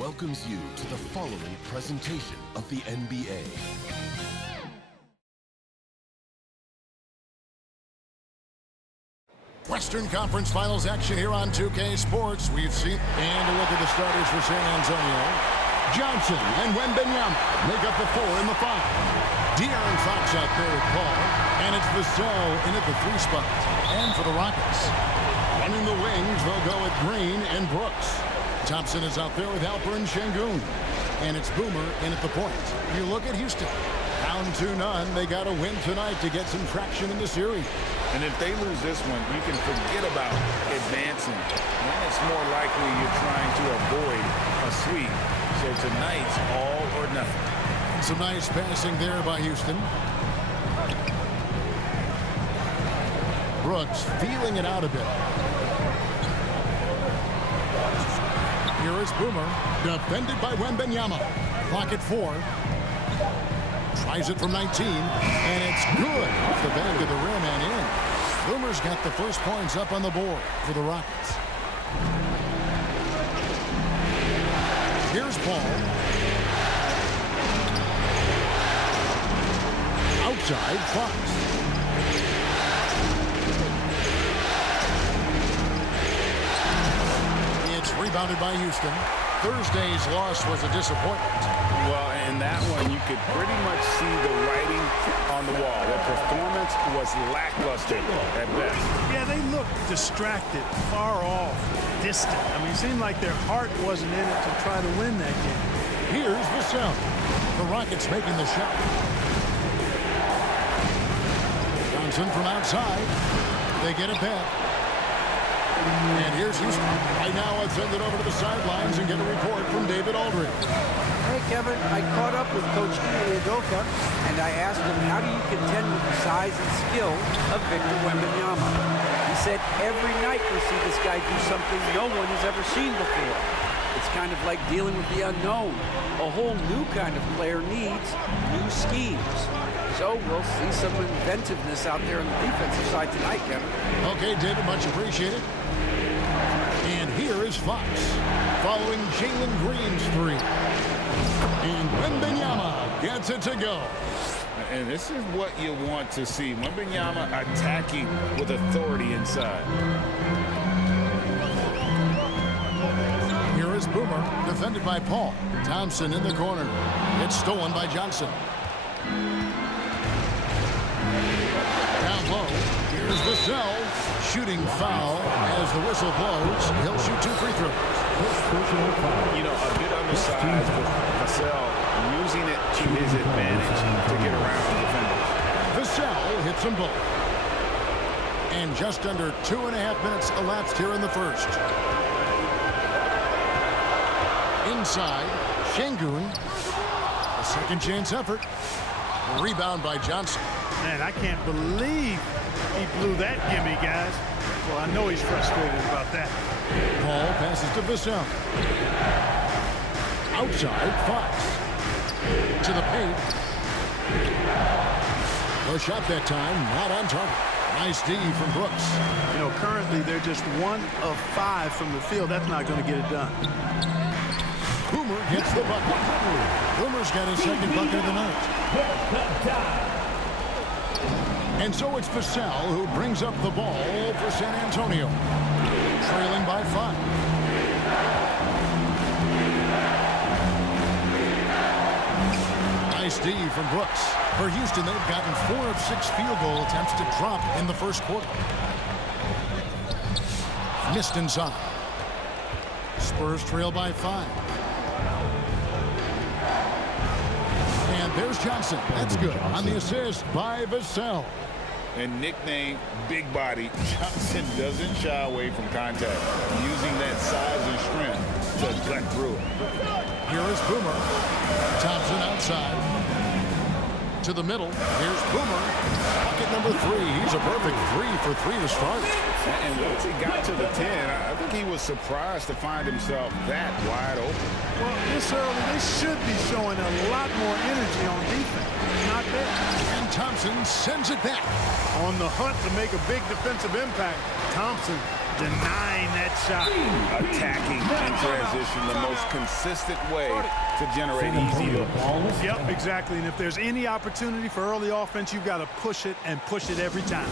welcomes you to the following presentation of the NBA. Western Conference Finals action here on 2K Sports. We've seen, and a look at the starters for San Antonio. Johnson and Wembanyama make up the 4 and the 5. De'Aaron Fox out there with Paul, and it's Vassell in at the 3 spot. And for the Rockets, running the wings, they'll go with Green and Brooks. Thompson is out there with Alper and Şengün, and it's Boomer in at the point. You look at Houston, down 2-0. They got to win tonight to get some traction in the series. And if they lose this one, you can forget about advancing. Then it's more likely you're trying to avoid a sweep. So tonight's all or nothing. Some nice passing there by Houston. Brooks feeling it out a bit. Here is Boomer, defended by Wembanyama. Clock at 4. Tries it from 19, and it's good off the back of the rim and in. Boomer's got the first points up on the board for the Rockets. Here's Paul. Outside, Fox. It's rebounded by Houston. Thursday's loss was a disappointment. Well, in that one, you could pretty much see the writing on the wall. Their performance was lackluster at best. Yeah, they looked distracted, far off, distant. I mean, it seemed like their heart wasn't in it to try to win that game. Here's Vassell. The Rockets making the shot. Johnson from outside. They get it back. And here's Houston. Right now, I've sent it over to the sidelines and get a report from David Aldridge. Hey, Kevin, I caught up with Coach Udoka, and I asked him, how do you contend with the size and skill of Victor Wembanyama? He said, every night we see this guy do something no one has ever seen before. It's kind of like dealing with the unknown. A whole new kind of player needs new schemes. So we'll see some inventiveness out there on the defensive side tonight, Kevin. Okay, David, much appreciated. And here is Fox, following Jalen Green's 3. And Wembanyama gets it to go. And this is what you want to see. Wembanyama attacking with authority inside. Here is Boomer, defended by Paul. Thompson in the corner. It's stolen by Johnson. Down low. Here's Vassell. Shooting foul as the whistle blows. He'll shoot 2 free throws. You know, a bit undersized, but Vassell using it to his advantage to get around defenders. Vassell hits them both. And just under 2.5 minutes elapsed here in the first. Inside, Şengün. A second chance effort. A rebound by Johnson. Man, I can't believe he blew that gimme, guys. Well, I know he's frustrated about that. Paul passes to Vassell. Outside, Fox. To the paint. The shot that time, not on target. Nice D from Brooks. You know, currently they're just 1 of 5 from the field. That's not going to get it done. Boomer gets the bucket. Boomer's got his second bucket of the night. And so it's Vassell who brings up the ball for San Antonio. Trailing by 5. Nice D from Brooks. For Houston, they've gotten 4 of 6 field goal attempts to drop in the first quarter. Missed inside. Spurs trail by 5. And there's Johnson. That's good. On the assist by Vassell. And nicknamed Big Body, Johnson doesn't shy away from contact, using that size and strength to cut through it. Here is Boomer. Thompson outside. To the middle. Here's Boomer. Bucket number 3. He's a perfect 3 for 3 to start. And once he got to the 10, I think he was surprised to find himself that wide open. Well, this early, they should be showing a lot more energy on defense. Not there. And Thompson sends it back. On the hunt to make a big defensive impact, Thompson denying that shot. Attacking in transition, the most consistent way to generate easy looks. Yep, exactly. And if there's any opportunity for early offense, you've got to push it and push it every time.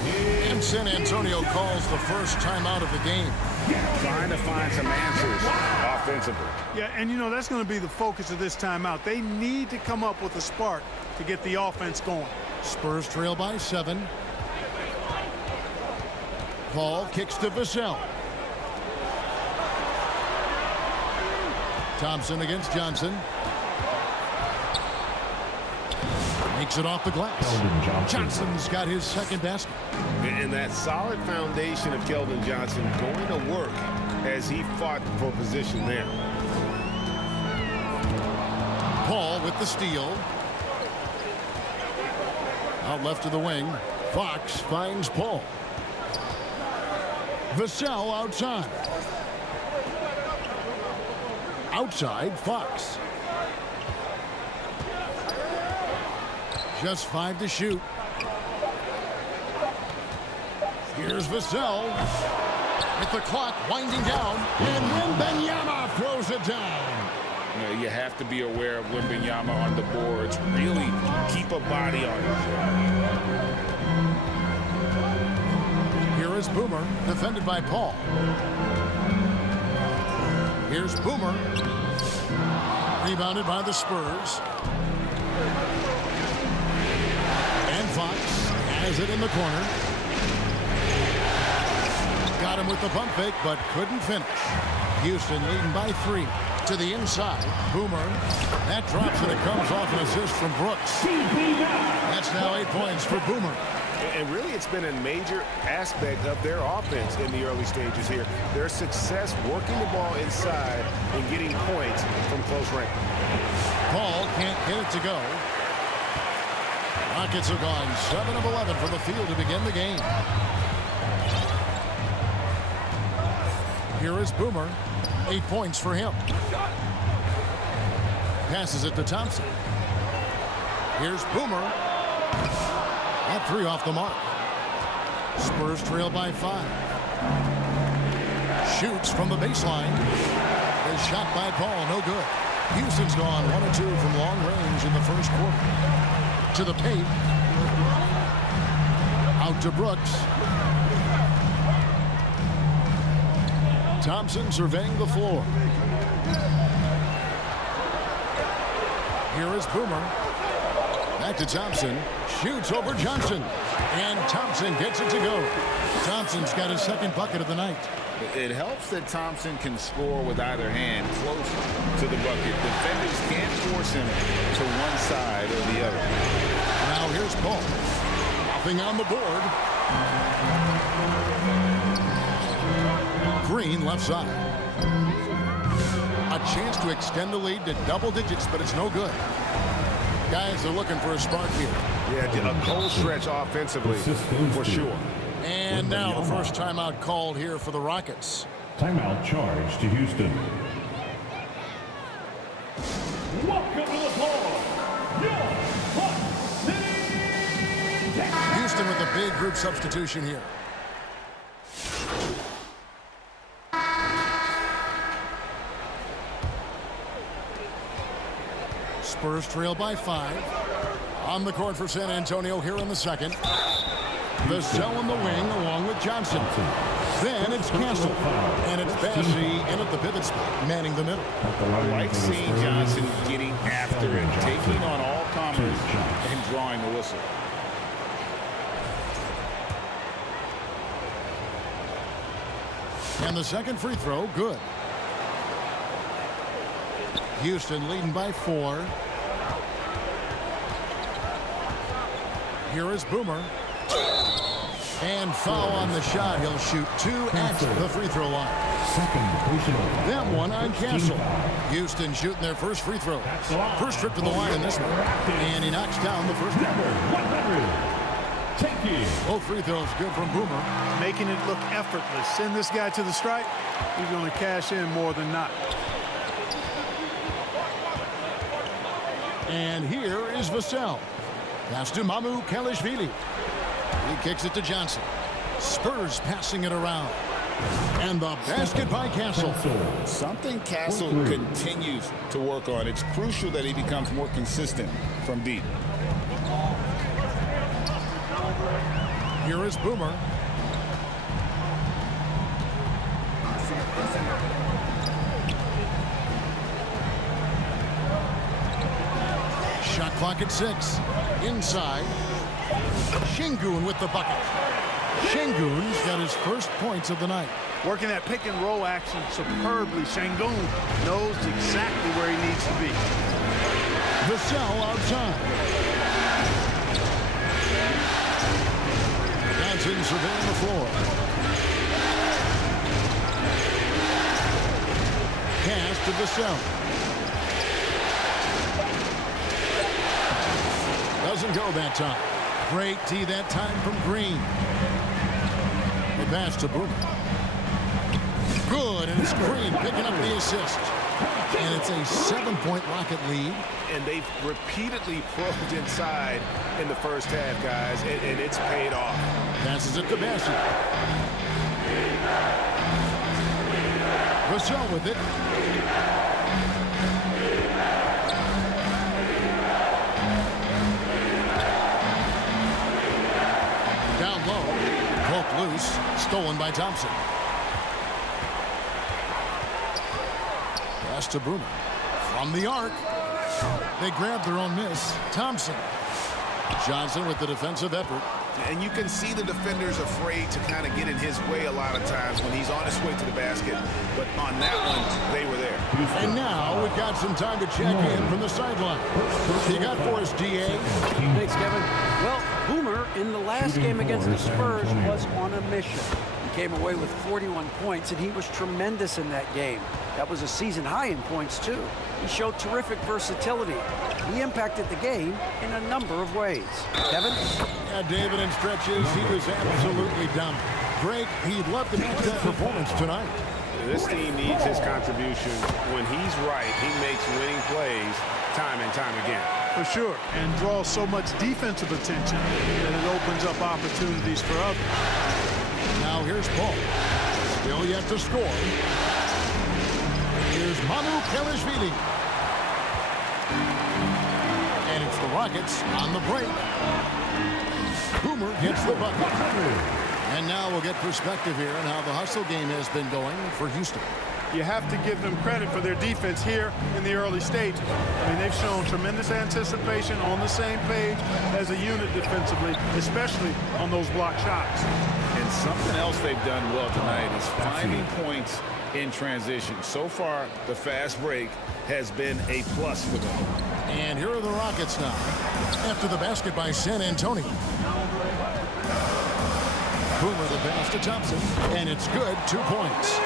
And San Antonio calls the first timeout of the game. Trying to find some answers offensively. Yeah, and you know, that's going to be the focus of this timeout. They need to come up with a spark to get the offense going. Spurs trail by 7. Paul kicks to Vassell. Thompson against Johnson. Makes it off the glass. Johnson's got his second basket. And that solid foundation of Keldon Johnson going to work as he fought for position there. Paul with the steal. Out left to the wing. Fox finds Paul. Vassell outside. Outside, Fox. Just 5 to shoot. Here's Vassell. With the clock winding down. And Wembanyama throws it down. You know, you have to be aware of Wembanyama on the boards. Really keep a body on him. Here is Boomer, defended by Paul. Here's Boomer. Rebounded by the Spurs. And Fox has it in the corner. Got him with the pump fake, but couldn't finish. Houston leading by 3. To the inside. Boomer. That drops and it comes off an assist from Brooks. That's now 8 points for Boomer. And really, it's been a major aspect of their offense in the early stages here. Their success working the ball inside and getting points from close range. Paul can't get it to go. Rockets have gone 7 of 11 from the field to begin the game. Here is Boomer. 8 points for him. Passes it to Thompson. Here's Boomer. That 3 off the mark. Spurs trail by 5. Shoots from the baseline. Is shot by Paul, no good. Houston's gone 1 of 2 from long range in the first quarter. To the paint. Out to Brooks. Thompson surveying the floor. Here is Boomer. Back to Thompson. Shoots over Johnson. And Thompson gets it to go. Thompson's got his second bucket of the night. It helps that Thompson can score with either hand close to the bucket. Defenders can't force him to one side or the other. Now here's Paul. Nothing on the board. Green left side. A chance to extend the lead to double digits, but it's no good. Guys are looking for a spark here. Yeah, a cold stretch offensively for sure. And now the first timeout called here for the Rockets. Timeout charge to Houston. Welcome to the floor, your Hot City Texas. Houston with a big group substitution here. Spurs trail by 5. On the court for San Antonio here in the second. Vassell in the wing along with Johnson. Then it's Castle. And it's Bassey in at the pivot spot, manning the middle. I like seeing Johnson getting after it, taking on all comers and drawing the whistle. And the second free throw, good. Houston leading by 4. Here is Boomer. And foul on the shot. He'll shoot 2 at the free throw line. That one on Castle. Houston shooting their first free throw. First trip to the line in this one. And he knocks down the first one. Both free throws good from Boomer. Making it look effortless. Send this guy to the stripe. He's going to cash in more than not. And here is Vassell. Pass to Mamu Kelishvili. He kicks it to Johnson. Spurs passing it around. And the basket by Castle. Something Castle continues to work on. It's crucial that he becomes more consistent from deep. Here is Boomer. Shot clock at 6. Inside. Şengün with the bucket. Şengün's got his first points of the night. Working that pick and roll action superbly. Şengün knows exactly where he needs to be. Vassell outside. Johnson surveying the floor. Pass to Vassell. Doesn't go that time. Great tee that time from Green. The pass to Boomer. Good, and it's Green picking up the assist. And it's a 7-point Rocket lead. And they've repeatedly probed inside in the first half, guys, and it's paid off. Passes it to Bassi. Vassell with it. Down low. Poked loose. Stolen by Thompson. Pass to Boomer. From the arc. They grab their own miss. Thompson. Johnson with the defensive effort. And you can see the defenders afraid to kind of get in his way a lot of times when he's on his way to the basket. But on that one, they were there. And now we've got some time to check in from the sideline. You got for us, DA? Thanks, Kevin. Well, Boomer, in the last game against the Spurs, was on a mission. He came away with 41 points, and he was tremendous in that game. That was a season high in points, too. He showed terrific versatility. He impacted the game in a number of ways. Kevin? Yeah, David, in stretches, he was absolutely dominant. Greg, he'd love to match that performance tonight. This team needs his contribution. When he's right, he makes winning plays time and time again. For sure, and draws so much defensive attention that it opens up opportunities for others. Now here's Paul. Still yet to score. Here's Manu Kelishvili. And it's the Rockets on the break. Boomer gets the bucket. And now we'll get perspective here on how the hustle game has been going for Houston. You have to give them credit for their defense here in the early stages. I mean, they've shown tremendous anticipation, on the same page as a unit defensively, especially on those block shots. And something else they've done well tonight is finding points in transition. So far, the fast break has been a plus for them. And here are the Rockets now, after the basket by San Antonio. Boomer the pass to Thompson, and it's good, 2 points.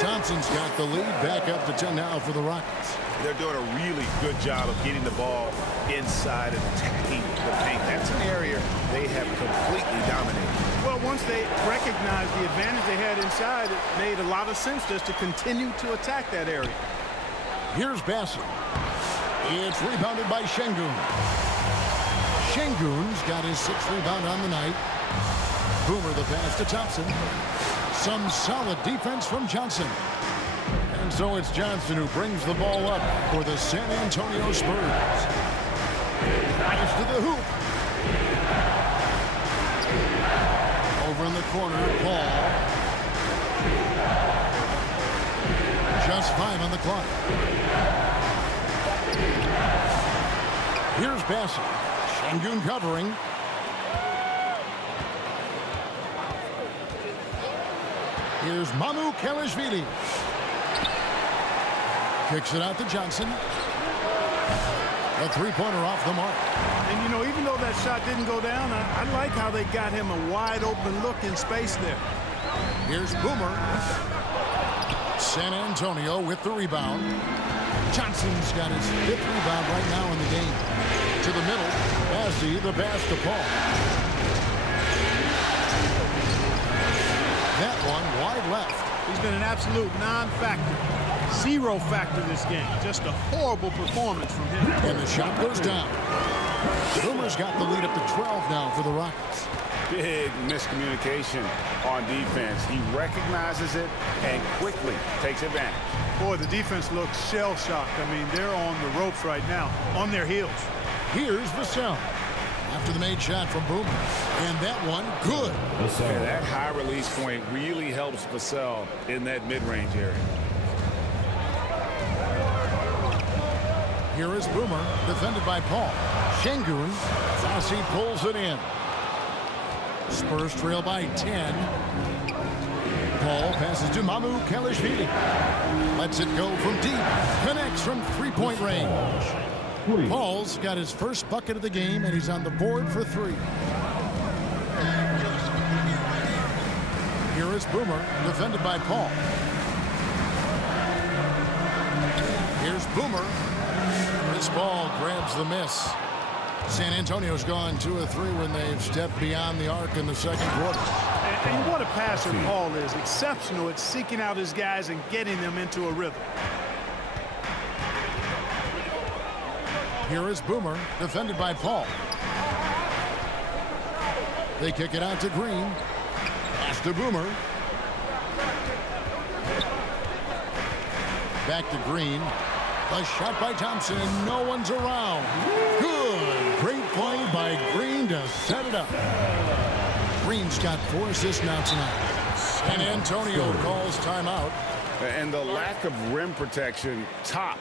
Thompson's got the lead, back up to 10 now for the Rockets. They're doing a really good job of getting the ball inside and attacking the paint. That's an area they have completely dominated. Well, once they recognized the advantage they had inside, it made a lot of sense just to continue to attack that area. Here's Bassi. It's rebounded by Şengün. Şengün's got his 6th rebound on the night. Boomer the pass to Thompson. Some solid defense from Johnson. And so it's Johnson who brings the ball up for the San Antonio Spurs. Drives to the hoop. Over in the corner, Paul. Just 5 on the clock. Here's Bassi. Şengün covering. Here's Manu Kelishvili. Kicks it out to Johnson. A three-pointer off the mark. And, you know, even though that shot didn't go down, I like how they got him a wide-open look in space there. Here's Boomer. San Antonio with the rebound. Johnson's got his 5th rebound right now in the game. To the middle. Bassi, the pass to Paul. That one wide left. He's been an absolute non-factor. 0 factor this game. Just a horrible performance from him. And the shot goes down. Boomer's got the lead up to 12 now for the Rockets. Big miscommunication on defense. He recognizes it and quickly takes advantage. Boy, the defense looks shell-shocked. I mean, they're on the ropes right now, on their heels. Here's Vassell after the made shot from Boomer. And that one, good. Yeah, that high release point really helps Vassell in that mid-range area. Here is Boomer, defended by Paul. Şengün, Fassi pulls it in. Spurs trail by 10. Paul passes to Mamu Kalishvili. Lets it go from deep. Connects from three-point range. Paul's got his first bucket of the game, and he's on the board for 3. Here is Boomer, defended by Paul. Here's Boomer. This ball grabs the miss. San Antonio's gone 2 of 3 when they've stepped beyond the arc in the second quarter. And what a passer Paul is. Exceptional at seeking out his guys and getting them into a rhythm. Here is Boomer, defended by Paul. They kick it out to Green. Pass to Boomer. Back to Green. A shot by Thompson, and no one's around. Good. Great play by Green to set it up. Green's got 4 assists now tonight. San Antonio calls timeout. And the lack of rim protection, top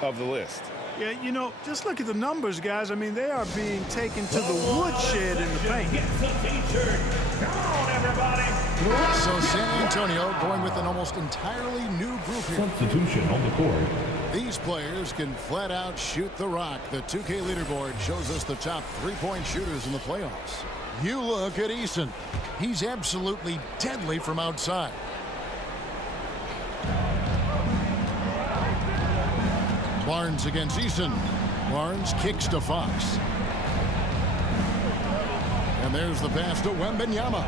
of the list. Yeah, you know, just look at the numbers, guys. I mean, they are being taken to the woodshed in the paint. Get some t-shirt. Come on, everybody. So San Antonio going with an almost entirely new group here. Substitution on the court. These players can flat out shoot the rock. The 2K leaderboard shows us the top 3-point shooters in the playoffs. You look at Eason. He's absolutely deadly from outside. Barnes against Eason. Barnes kicks to Fox. And there's the pass to Wembanyama.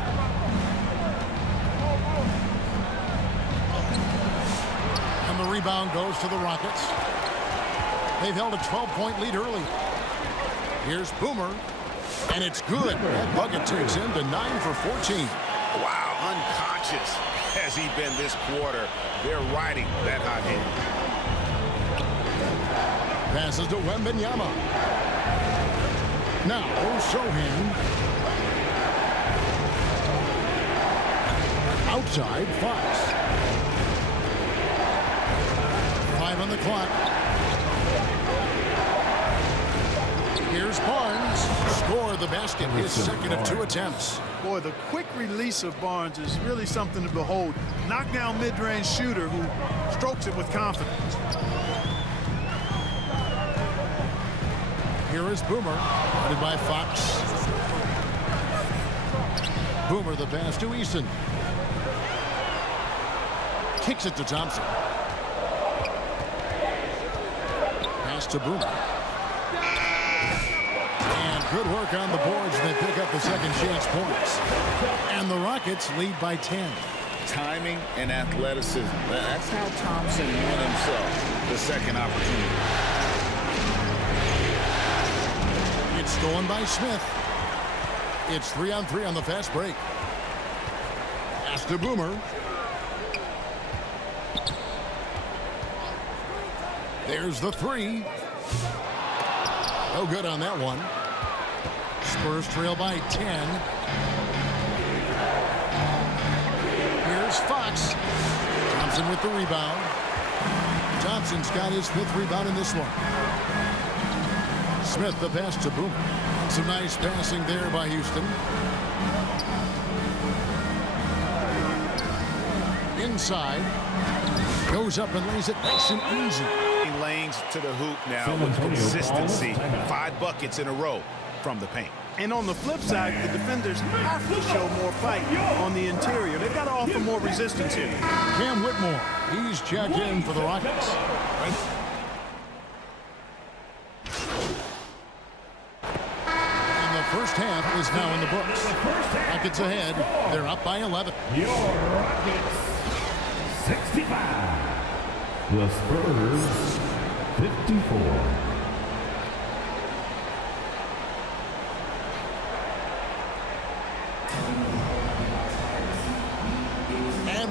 And the rebound goes to the Rockets. They've held a 12-point lead early. Here's Boomer. And it's good. That bucket takes him to 9 for 14. Wow, unconscious has he been this quarter. They're riding that hot hand. Passes to Wembanyama. Now, Sohan. Outside, Fox. 5 on the clock. Here's Barnes. Score the basket. His second of 2 attempts. Boy, the quick release of Barnes is really something to behold. Knockdown mid-range shooter who strokes it with confidence. Here is Boomer, guarded by Fox. Boomer the pass to Eason. Kicks it to Thompson. Pass to Boomer. And good work on the boards. They pick up the second chance points. And the Rockets lead by 10. Timing and athleticism. That's how Thompson won himself the second opportunity. It's stolen by Smith. It's 3-on-3 on the fast break. Pass to Boomer. There's the 3. No good on that one. Spurs trail by 10. Here's Fox. Thompson with the rebound. Thompson's got his 5th rebound in this one. Smith the pass to Boomer. Some nice passing there by Houston. Inside. Goes up and lays it nice and easy. Lanes to the hoop now with consistency. 5 buckets in a row from the paint. And on the flip side, the defenders have to show more fight on the interior. They've got to offer more resistance here. Cam Whitmore. He's checked in for the Rockets. First half is now in the books. Rockets ahead. They're up by 11. Your Rockets 65. The Spurs 54.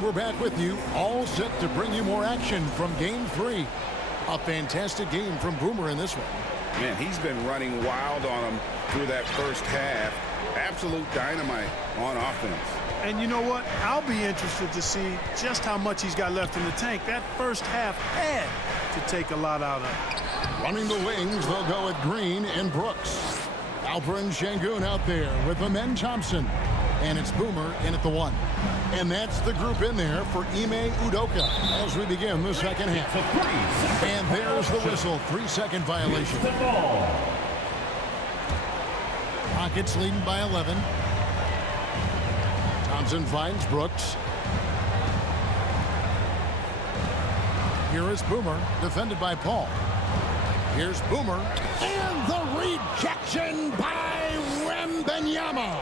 we're back with you, all set to bring you more action from Game 3. A fantastic game from Boomer in this one. Man, he's been running wild on him through that first half. Absolute dynamite on offense. And you know what? I'll be interested to see just how much he's got left in the tank. That first half had to take a lot out of it. Running the wings, they'll go with Green and Brooks. Alperin Şengün out there with Amen Thompson. And it's Boomer in at the 1. And that's the group in there for Ime Udoka as we begin the second half. And there's the whistle. 3-second violation. Rockets leading by 11. Thompson finds Brooks. Here is Boomer, defended by Paul. Here's Boomer. And the rejection by Wembanyama.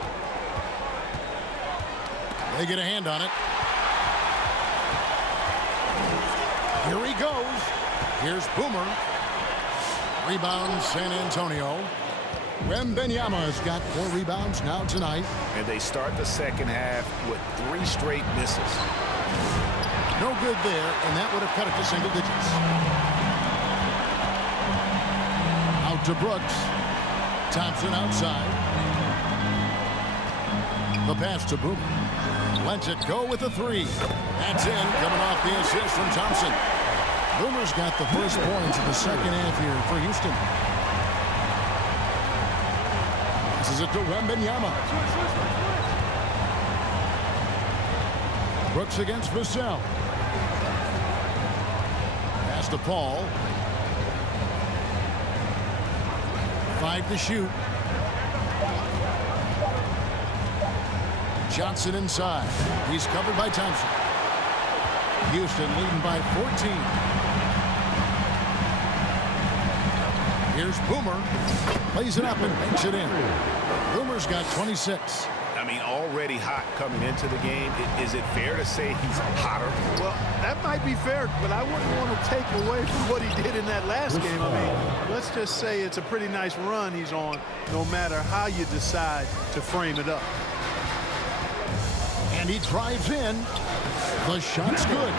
They get a hand on it. Here he goes. Here's Boomer. Rebound San Antonio. Wembanyama has got 4 rebounds now tonight. And they start the second half with 3 straight misses. No good there, and that would have cut it to single digits. Out to Brooks. Thompson outside. The pass to Boomer. Lets it go with a 3. That's in, coming off the assist from Thompson. Boomer's got the first points in the second half here for Houston. This is it to Wembanyama. Brooks against Vassell. Pass to Paul. 5 to shoot. Johnson inside. He's covered by Thompson. Houston leading by 14. Here's Boomer. Plays it up and makes it in. Boomer's got 26. I mean, already hot coming into the game. Is it fair to say he's hotter? Well, that might be fair, but I wouldn't want to take away from what he did in that last game. I mean, let's just say it's a pretty nice run he's on, no matter how you decide to frame it up. And he drives in. The shot's good.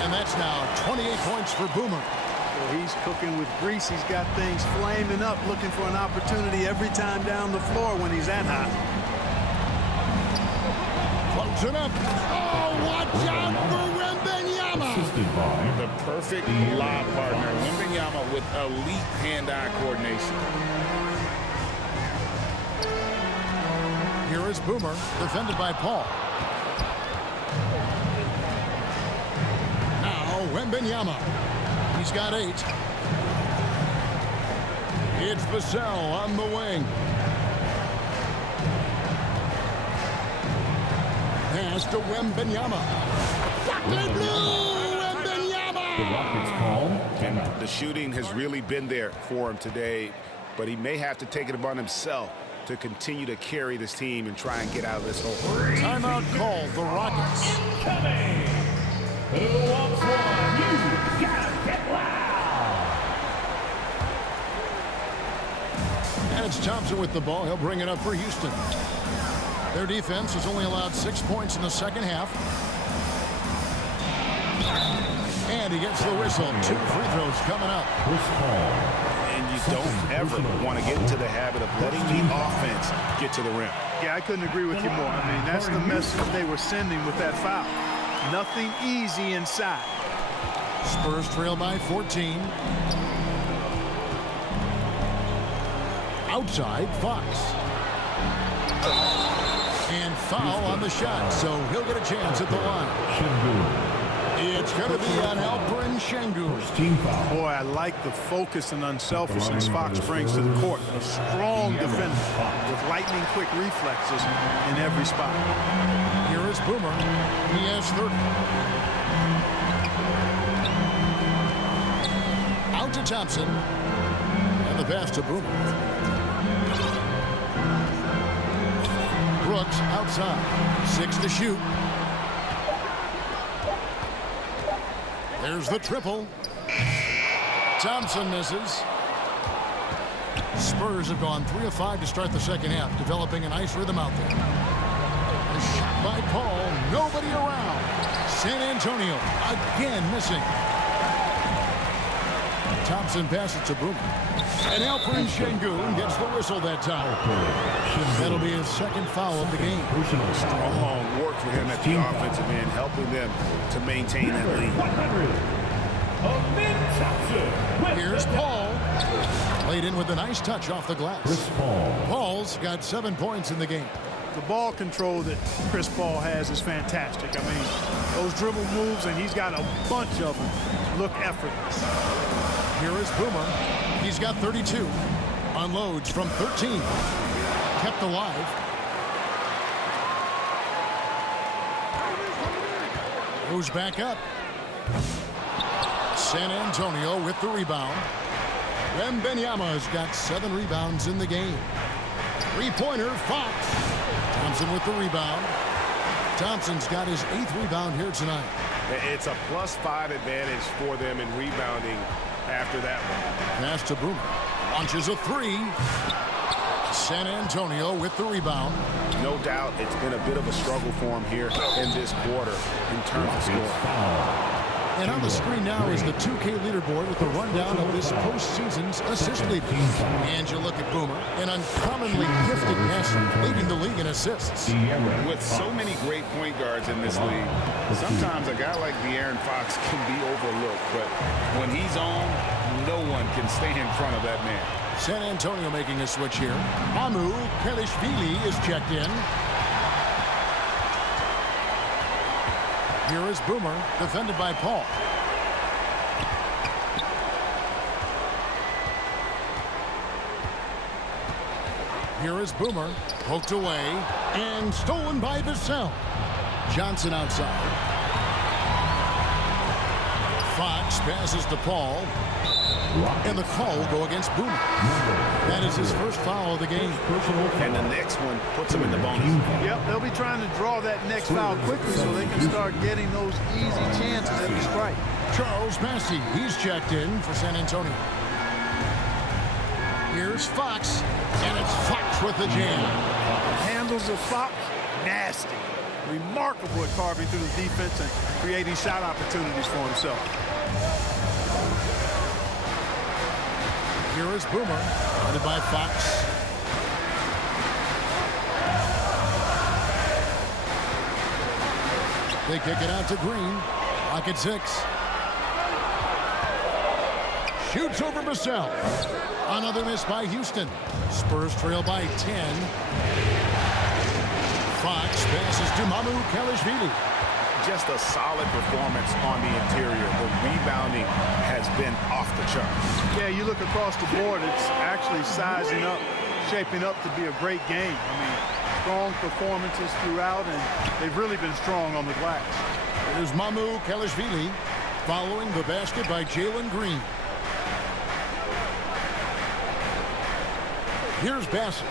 And that's now 28 points for Boomer. Well, he's cooking with grease. He's got things flaming up, looking for an opportunity every time down the floor when he's that hot. Close it up. Oh, watch out for Wembanyama. The perfect lob partner. Wembanyama with elite hand-eye coordination. Here is Boomer, defended by Paul. Now Wembanyama. He's got 8. It's Vassell on the wing. Pass to Wembanyama. Chocolate blue, Wembanyama! The Rockets call timeout. The shooting has really been there for him today, but he may have to take it upon himself to continue to carry this team and try and get out of this hole. Timeout called, the Rockets. Incoming! Who wants one? You gotta get loud! And it's Thompson with the ball. He'll bring it up for Houston. Their defense has only allowed 6 points in the second half. And he gets the whistle. 2 free throws coming up. And you don't ever want to get into the habit of letting the offense get to the rim. Yeah, I couldn't agree with you more. I mean, that's the message they were sending with that foul. Nothing easy inside. Spurs trail by 14. Outside, Fox. And foul on the shot, so he'll get a chance at the line. It's going to be on Alperin Şengün. Team foul. Boy, I like the focus and unselfishness Fox brings to the court. A strong defender with lightning-quick reflexes in every spot. Here is Boomer. He has 30. Out to Thompson. And the pass to Boomer. Brooks outside. 6 to shoot. There's the triple. Thompson misses. Spurs have gone 3 of 5 to start the second half, developing a nice rhythm out there. A shot by Paul. Nobody around. San Antonio again missing. Thompson passes to Boomer. And Alfred Şengün gets the whistle that time. That'll be his second foul of the game. Strong work for him at the offensive end, helping them to maintain that lead. Here's Paul. Played in with a nice touch off the glass. Paul's got 7 points in the game. The ball control that Chris Paul has is fantastic. I mean, those dribble moves, and he's got a bunch of them, look effortless. Here is Boomer. He's got 32. Unloads from 13. Kept alive. Goes back up. San Antonio with the rebound. Wembanyama's got 7 rebounds in the game. Three-pointer, Fox. Thompson with the rebound. Thompson's got his 8th rebound here tonight. It's a +5 advantage for them in rebounding after that one. Pass to Boomer. Launches a 3. San Antonio with the rebound. No doubt it's been a bit of a struggle for him here in this quarter in terms of scoring. And on the screen now is the 2K leaderboard with the rundown of this postseason's assist leaders. And you look at Boomer, an uncommonly gifted passer, leading the league in assists. With so many great point guards in this league, sometimes a guy like De'Aaron Fox can be overlooked, but when he's on, no one can stay in front of that man. San Antonio making a switch here. Mamu Kelishvili is checked in. Here is Boomer, defended by Paul. Here is Boomer, poked away, and stolen by Bize. Johnson outside. Fox passes to Paul. And the call will go against Boomer. That is his first foul of the game. And the next one puts him in the bonus. Yep, they'll be trying to draw that next foul quickly so they can start getting those easy chances at the strike. Charles Massey, he's checked in for San Antonio. Here's Fox, and it's Fox with the jam. Handles of Fox, nasty. Remarkable at carving through the defense and creating shot opportunities for himself. Here is Boomer, guarded by Fox. They kick it out to Green. Clock at 6. Shoots over Bize. Another miss by Houston. Spurs trail by 10. Fox passes to Mamu Kelishvili. Just a solid performance on the interior. The rebounding has been off the charts. Yeah, you look across the board, it's actually sizing up, shaping up to be a great game. I mean, strong performances throughout, and they've really been strong on the glass. Here's Mamu Kelishvili following the basket by Jalen Green. Here's Bassett.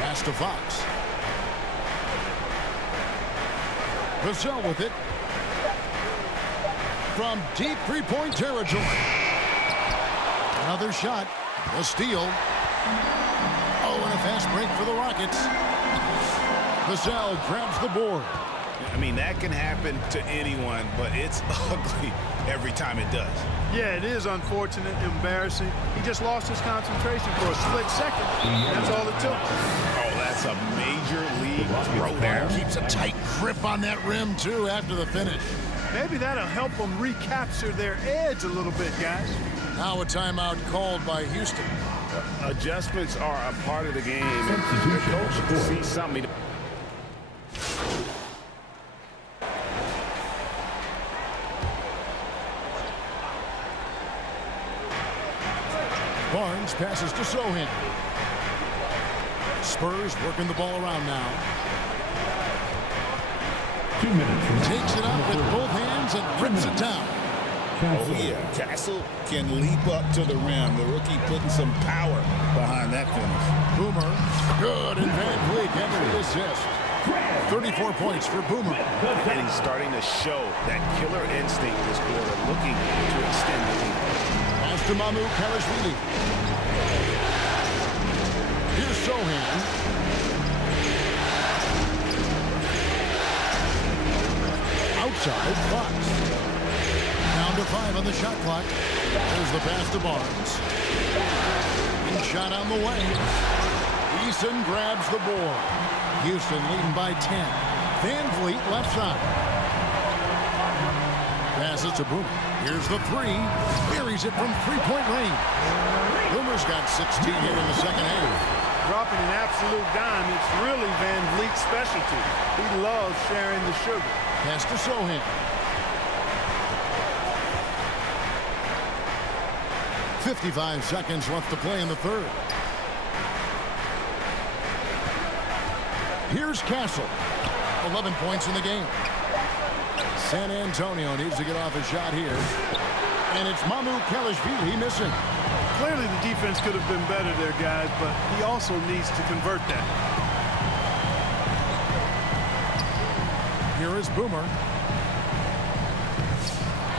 Pass to Fox. Bize with it. From deep three-point territory. Another shot. A steal. Oh, and a fast break for the Rockets. Bize grabs the board. I mean, that can happen to anyone, but it's ugly every time it does. Yeah, it is unfortunate, embarrassing. He just lost his concentration for a split second. That's all it took. Oh, that's a major league throwdown. Keeps a tight grip on that rim, too, after the finish. Maybe that'll help them recapture their edge a little bit, guys. Now a timeout called by Houston. Adjustments are a part of the game. And the coach sees something. Barnes passes to Sohan. Spurs working the ball around now. 2 minutes. Takes it up with both hands and rips it down. Oh, yeah. Castle can leap up to the rim. The rookie putting some power behind that finish. Boomer. Good. And Van Vliet gets the assist. 34 points for Boomer. And he's starting to show that killer instinct this quarter, looking to extend the lead. Pass to Mamu Kelishvili. Here's Sohan. side. Fox. Down to 5 on the shot clock. There's the pass to Barnes. And shot on the way. Eason grabs the board. Houston leading by 10. Van Vliet left side. Passes to Boomer. Here's the 3. Buries it from three-point range. Boomer's got 16 here in the second half. Dropping an absolute dime. It's really Van Vliet's specialty. He loves sharing the sugar. Pass to Sohan. 55 seconds left to play in the third. Here's Castle. 11 points in the game. San Antonio needs to get off a shot here. And it's Mamu Kelishvili missing. Clearly the defense could have been better there, guys, but he also needs to convert that. Here is Boomer.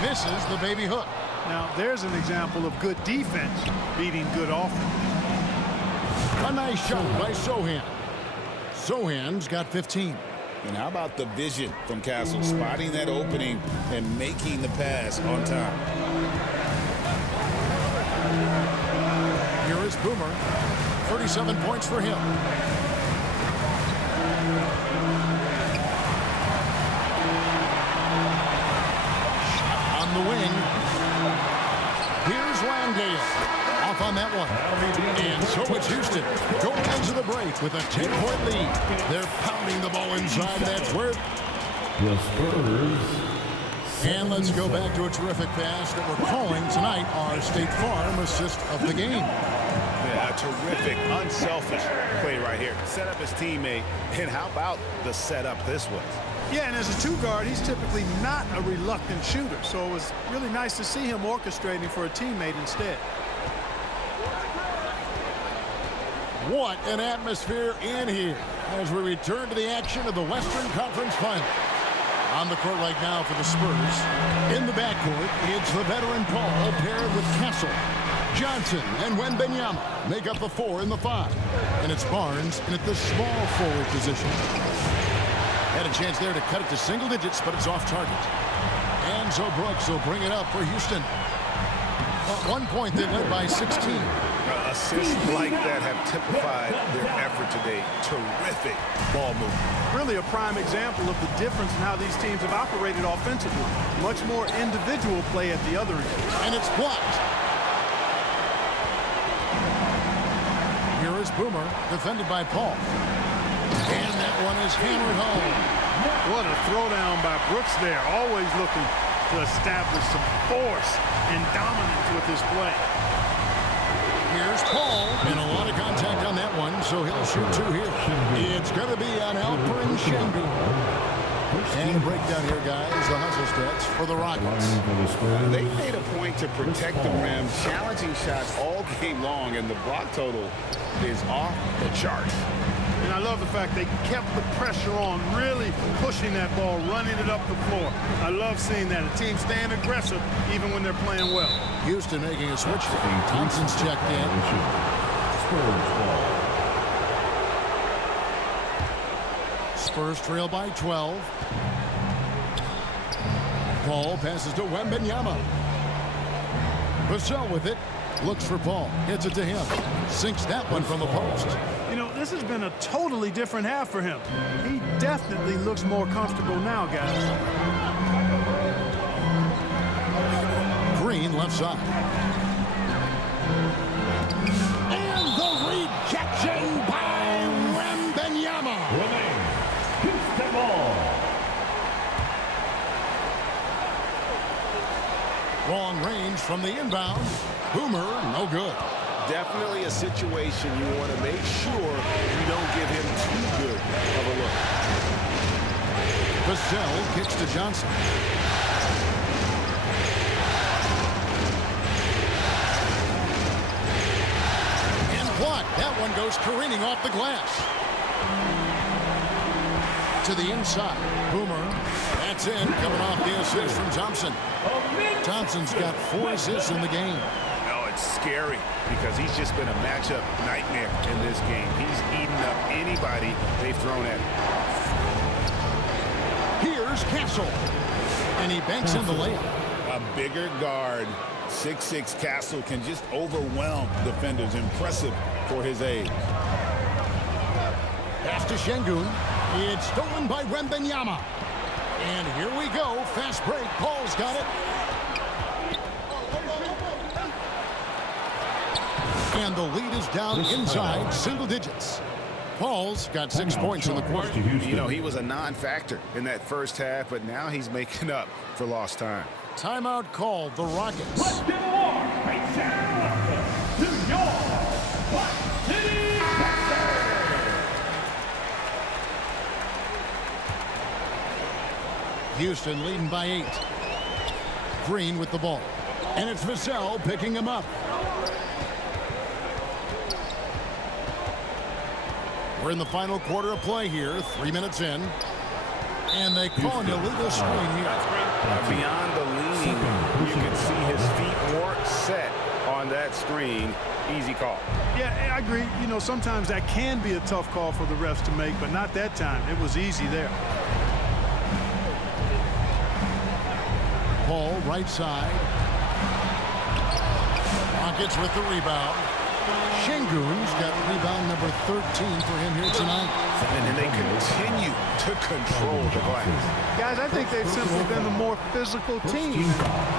Misses the baby hook. Now, there's an example of good defense beating good offense. A nice shot by Sohan. Sohan's got 15. And how about the vision from Castle, spotting that opening and making the pass on time. Here is Boomer. 37 points for him. Shot on the wing. Here's Landale. Off on that one. And so it's Houston going into the break with a 10-point lead. They're pounding the ball inside. That's where. The Spurs. And let's go back to a terrific pass that we're calling tonight our State Farm assist of the game. Yeah, a terrific, unselfish play right here. Set up his teammate. And how about the setup this was? Yeah, and as a two-guard, he's typically not a reluctant shooter, so it was really nice to see him orchestrating for a teammate instead. What an atmosphere in here as we return to the action of the Western Conference Final. On the court right now for the Spurs. In the backcourt, it's the veteran Paul paired with Castle. Johnson and Wembanyama make up the 4 and the 5. And it's Barnes in at the small forward position. Had a chance there to cut it to single digits, but it's off target. And so Brooks will bring it up for Houston. At one point, they led by 16. Assists like that have typified their effort today. Terrific ball movement. Really a prime example of the difference in how these teams have operated offensively. Much more individual play at the other end. And it's blocked. Here is Boomer, defended by Paul. And that one is hammered home. What a throwdown by Brooks there. Always looking to establish some force and dominance with his play. Here's Paul, and a lot of contact on that one, so he'll shoot 2 here. It's going to be on Alperen Şengün. And a breakdown here, guys, the hustle stats for the Rockets. They made a point to protect the rim, challenging shots all game long, and the block total is off the charts. And I love the fact they kept the pressure on, really pushing that ball, running it up the floor. I love seeing that. A team staying aggressive even when they're playing well. Houston making a switch. Thompson's checked in. Spurs trail by 12. Paul passes to Wembanyama. Vassell with it. Looks for Paul. Hits it to him. Sinks that one from the post. You know, this has been a totally different half for him. He definitely looks more comfortable now, guys. Green left side. And the rejection by Wembanyama. Houston ball. Long range from the inbound. Boomer, no good. Definitely a situation you want to make sure you don't give him too good of a look. Vassell kicks to Johnson. And blocked. That one goes careening off the glass. To the inside. Boomer. That's in. Coming off the assist from Thompson. Thompson's got 4 assists in the game. No, it's scary because he's just been a matchup nightmare in this game. He's eaten up anybody they've thrown at him. Here's Castle. And he banks in the layup. A bigger guard, 6'6" Castle, can just overwhelm defenders. Impressive for his age. Pass to Şengün. It's stolen by Wembanyama. And here we go. Fast break. Paul's got it. And the lead is down inside single digits. Paul's got 6 points in the quarter. You know, he was a non-factor in that first half, but now he's making up for lost time. Timeout called the Rockets. Houston leading by 8. Green with the ball. And it's Vassell picking him up. We're in the final quarter of play here. 3 minutes in. And they call an illegal screen here. Beyond the leaning, you can see his feet weren't set on that screen. Easy call. Yeah, I agree. You know, sometimes that can be a tough call for the refs to make, but not that time. It was easy there. Paul, right side. Rockets with the rebound. Şengün's got rebound number 13 for him here tonight. And they continue to control the glass. Guys, I think they've simply been the more physical team.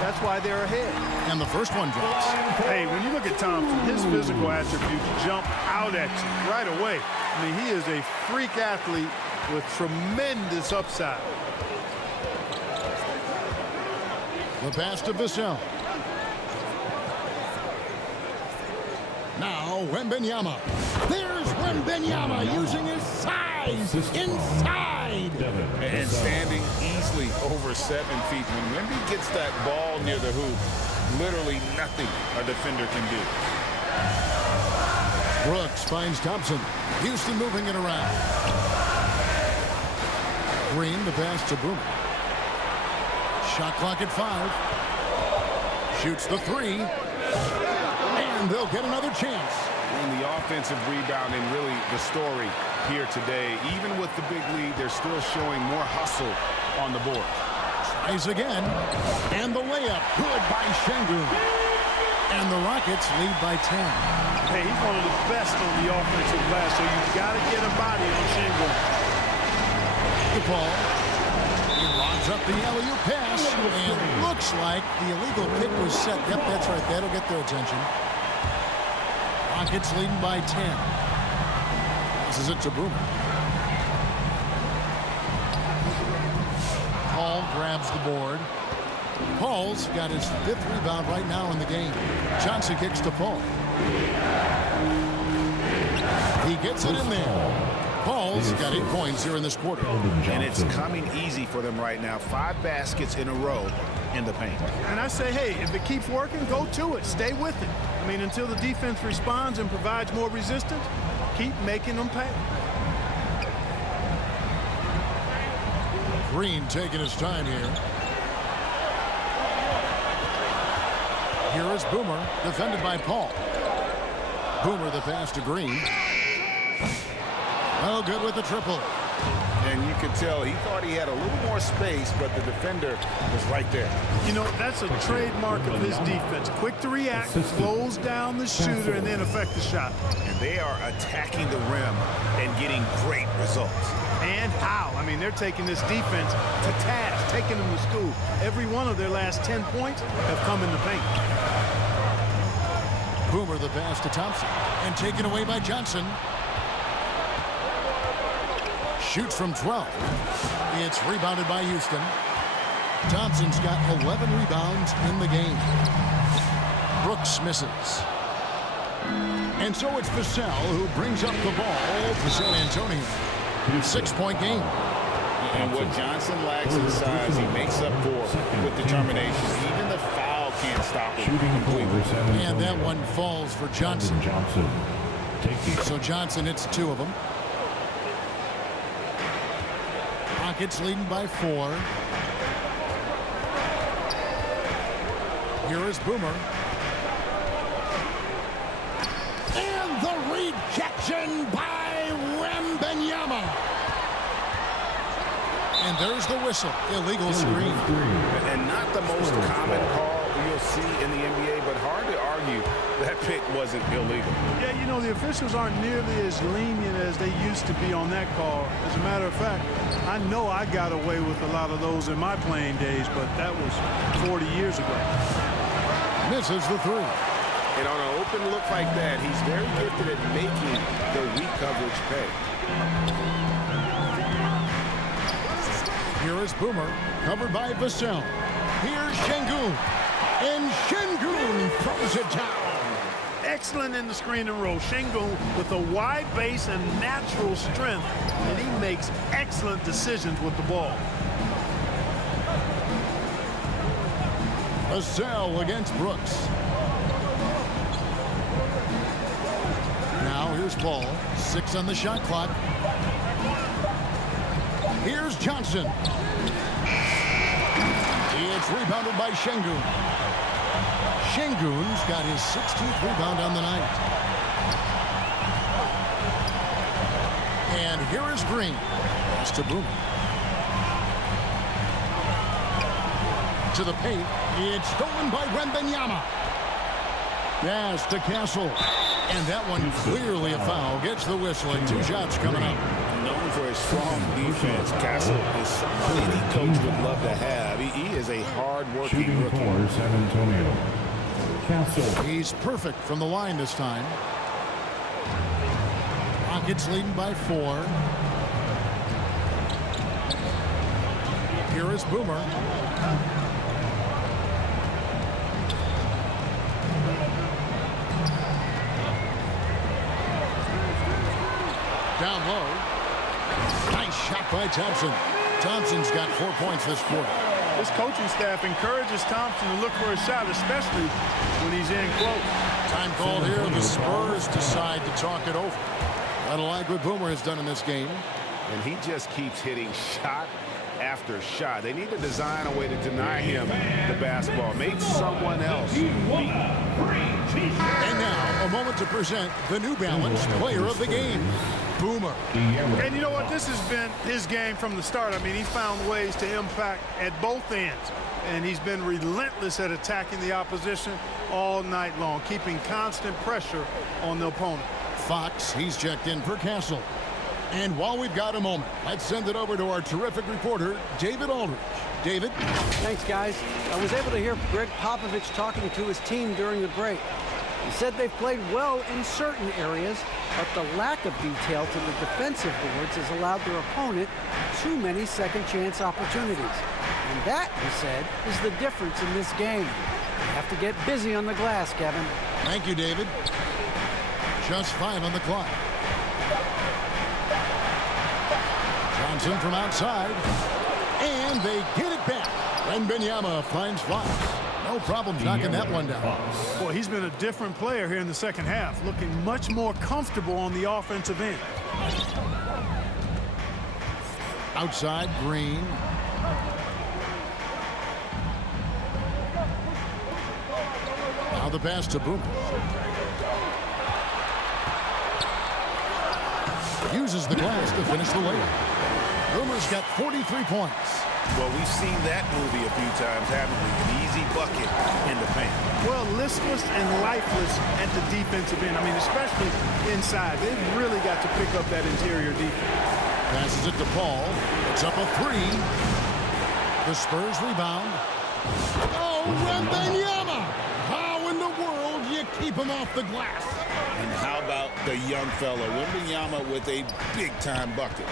That's why they're ahead. And the first one drops. Hey, when you look at Thompson, his physical attributes jump out at you right away. I mean, he is a freak athlete with tremendous upside. The pass to Vassell. Now Wembanyama. There's Wembanyama using his size inside. And standing easily over 7 feet. When Wemby gets that ball near the hoop, literally nothing a defender can do. Brooks finds Thompson. Houston moving it around. Green, the pass to Boomer. Shot clock at 5. Shoots the 3. And they'll get another chance. And the offensive rebounding, really the story here today. Even with the big lead, they're still showing more hustle on the board. Tries again. And the layup. Good by Şengün. And the Rockets lead by 10. Hey, he's one of the best on the offensive glass, so you've got to get a body on Şengün. The ball. He lobs up the alley-oop pass. And looks like the illegal pick was set. Yep, that's right. That'll get their attention. Rockets leading by 10. This is it to Boomer. Paul grabs the board. Paul's got his 5th rebound right now in the game. Johnson kicks to Paul. He gets it in there. Paul's got 8 points here in this quarter. And it's coming easy for them right now. 5 baskets in a row in the paint. And I say, hey, if it keeps working, go to it. Stay with it. I mean, until the defense responds and provides more resistance, keep making them pay. Green taking his time here. Here is Boomer, defended by Paul. Boomer the pass to Green. Well, good with the triple. And you could tell he thought he had a little more space, but the defender was right there. You know, that's a trademark of his defense. Quick to react, slows down the shooter, and then affect the shot. And they are attacking the rim and getting great results. And how? I mean, they're taking this defense to task, taking them to school. Every one of their last 10 points have come in the paint. Boomer the pass to Thompson. And taken away by Johnson. Shoots from 12. It's rebounded by Houston. Thompson's got 11 rebounds in the game. Brooks misses. And so it's Vassell who brings up the ball for San Antonio. 6-point game. And what Johnson lacks in size, he makes up for with determination. Even the foul can't stop it completely. And that one falls for Johnson. So Johnson hits 2 of them. Rockets leading by 4. Here is Boomer. And the rejection by Wembanyama. And there's the whistle. Illegal screen. And not the most common call you'll see in the NBA, but hard to argue that pick wasn't illegal. Yeah, you know, the officials aren't nearly as lenient as they used to be on that call. As a matter of fact, I know I got away with a lot of those in my playing days, but that was 40 years ago. Misses the three. And on an open look like that, he's very gifted at making the weak coverage pay. Here is Boomer, covered by Vassell. Here's Şengün. And Şengün throws it down. Excellent in the screen and roll. Şengün with a wide base and natural strength, and he makes excellent decisions with the ball. Vassell against Brooks. Now here's Ball. 6 on the shot clock. Here's Johnson. It's rebounded by Şengün. Şengün's got his 16th rebound on the night. And here is Green. Pass to Boomer. To the paint. It's stolen by Wembanyama. Pass to Castle. And that one clearly a foul. Gets the whistle and 2 shots coming up. Known for his strong defense, Castle is somebody any coach would love to have. He is a hard-working Shooting rookie. for San Antonio. Castle. He's perfect from the line this time. Rockets leading by 4. Here is Boomer. Down low. Nice shot by Thompson. Thompson's got 4 points this quarter. This coaching staff encourages Thompson to look for a shot, especially when he's in close. Time called here. The Spurs decide to talk it over. I don't like what Boomer has done in this game. And he just keeps hitting shot after shot. They need to design a way to deny him the basketball. Make someone else beat. And now, a moment to present the New Balance Player of the Game, Boomer. And you know what? This has been his game from the start. I mean, he found ways to impact at both ends. And he's been relentless at attacking the opposition all night long, keeping constant pressure on the opponent. Fox, he's checked in for Castle. And while we've got a moment, let's send it over to our terrific reporter, David Aldridge. David? Thanks, guys. I was able to hear Greg Popovich talking to his team during the break. He said they've played well in certain areas, but the lack of detail to the defensive boards has allowed their opponent too many second-chance opportunities. And that, he said, is the difference in this game. You have to get busy on the glass, Kevin. Thank you, David. Just 5 on the clock. Johnson from outside. And they get it back. Wembanyama finds Fox. No problem knocking that one down. Well, he's been a different player here in the second half, looking much more comfortable on the offensive end. Outside, Green. Now the pass to Boomer. Uses the glass to finish the layup. Boomer's got 43 points. Well, we've seen that movie a few times, haven't we? An easy bucket in the paint. Well, listless and lifeless at the defensive end. I mean, especially inside. They've really got to pick up that interior defense. Passes it to Paul. It's up a 3. The Spurs rebound. Oh, Wembanyama! How in the world do you keep him off the glass? And how about the young fella, Wembanyama, with a big-time bucket.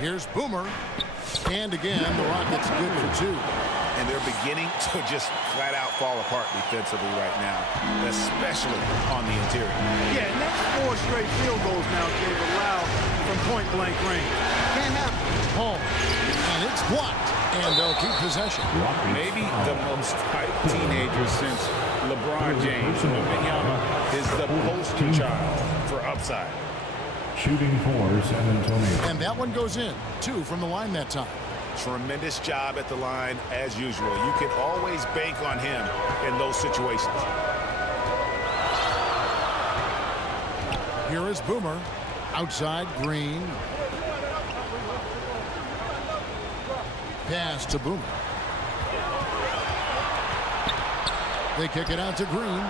Here's Boomer. And again, the Rockets good for 2. And they're beginning to just flat-out fall apart defensively right now, especially on the interior. Yeah, and that's 4 straight field goals now they've allowed from point-blank range. Can't happen. Paul. And it's blocked. And they'll keep possession. Maybe the most hyped teenager since LeBron James. Wembanyama is the poster child for upside. Shooting for San Antonio. And that one goes in. 2 from the line that time. Tremendous job at the line, as usual. You can always bank on him in those situations. Here is Boomer. Outside, Green. Pass to Boomer. They kick it out to Green.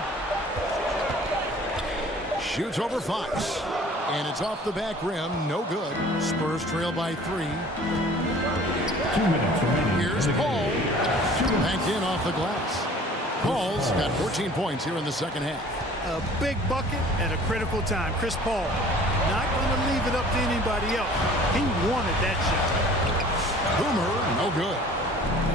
Shoots over Fox. And it's off the back rim. No good. Spurs trail by 3. 2 minutes remaining. Here's Paul. Banked in off the glass. Paul's got 14 points here in the second half. A big bucket at a critical time. Chris Paul not going to leave it up to anybody else. He wanted that shot. Boomer, no good.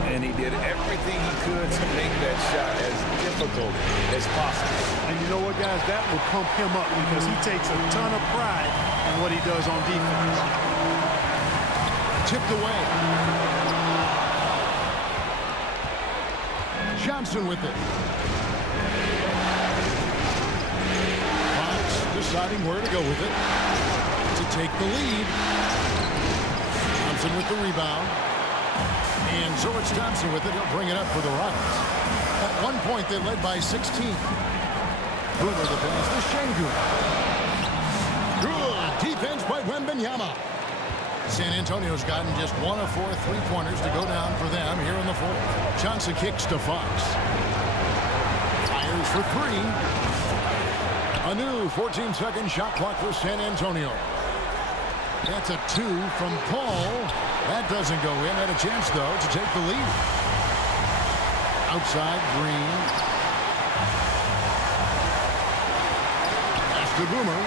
And he did everything he could to make that shot as difficult as possible. And you know what, guys? That will pump him up because he takes a ton of pride in what he does on defense. Tipped away. Johnson with it. Fox deciding where to go with it to take the lead. Thompson with the rebound. And so it's Thompson with it. He'll bring it up for the Rockets. At one point, they led by 16. Boomer the pass to Şengün. Good defense by Wembanyama. San Antonio's gotten just 1 of 4 3-pointers to go down for them here in the fourth. Johnson kicks to Fox. Fires for 3. A new 14-second shot clock for San Antonio. That's a 2 from Paul. That doesn't go in. Had a chance, though, to take the lead. Outside, Green. Pass to Boomer.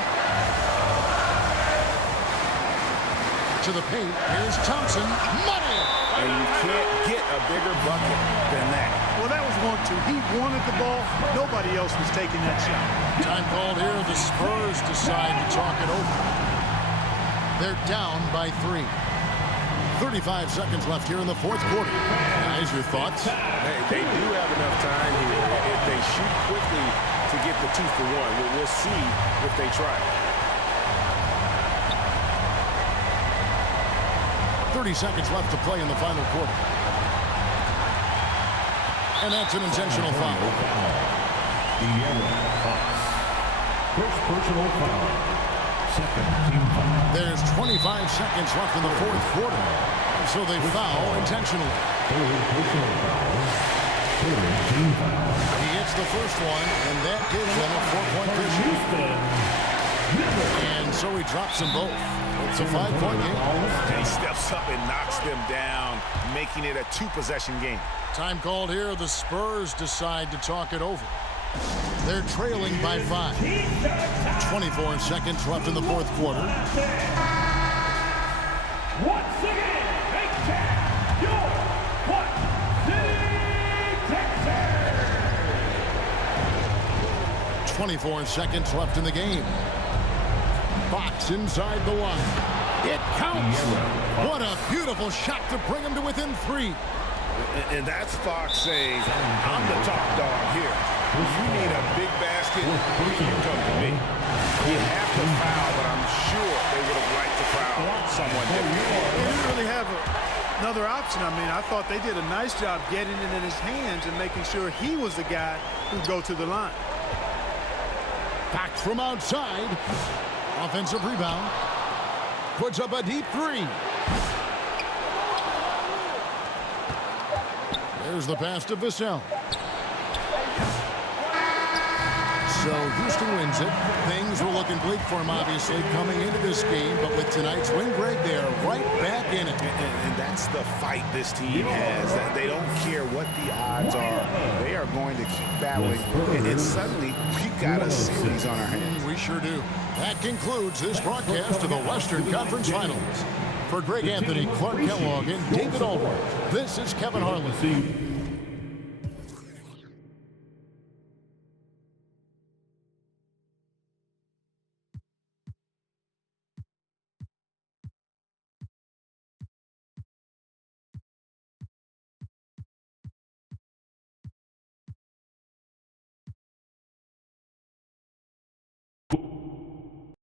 To the paint. Here's Thompson. Money! And you can't get a bigger bucket than that. Well, that was 1-2. He wanted the ball. Nobody else was taking that shot. Time called here. The Spurs decide to talk it over. They're down by 3. 35 seconds left here in the fourth quarter. Guys, your thoughts? Hey, they do have enough time here. If they shoot quickly to get the 2 for 1, we'll see if they try. 30 seconds left to play in the final quarter. And that's an intentional foul. First personal foul. Second team foul. There's 25 seconds left in the fourth quarter. So they foul intentionally. Third personal foul. Third team foul. He hits the first one, and that gives them a 4-point cushion. And so he drops them both. It's a 5-point game. He steps up and knocks them down, making it a 2-possession game. Time called here. The Spurs decide to talk it over. They're trailing by 5. 24 seconds left in the fourth quarter. Once again, make champ your What City, Texas. 24 seconds left in the game. Fox inside the line. It counts. What a beautiful shot to bring him to within 3. And that's Fox saying, I'm the top dog here. If you need a big basket, you come to me. You have to foul, but I'm sure they would have liked to foul someone different. They didn't really have another option. I mean, I thought they did a nice job getting it in his hands and making sure he was the guy who'd go to the line. Fox from outside. Offensive rebound. Puts up a deep 3. There's the pass to Bize. So Houston wins it. Things were looking bleak for him, obviously, coming into this game. But with tonight's win, Greg, they are right back in it. And that's the fight this team has. That they don't care what the odds are. They are going to keep battling. And suddenly, we've got a series on our hands. We sure do. That concludes this broadcast of the Western Conference Finals. For Greg Anthony, Clark Kellogg, and David Aldridge, this is Kevin Harlan.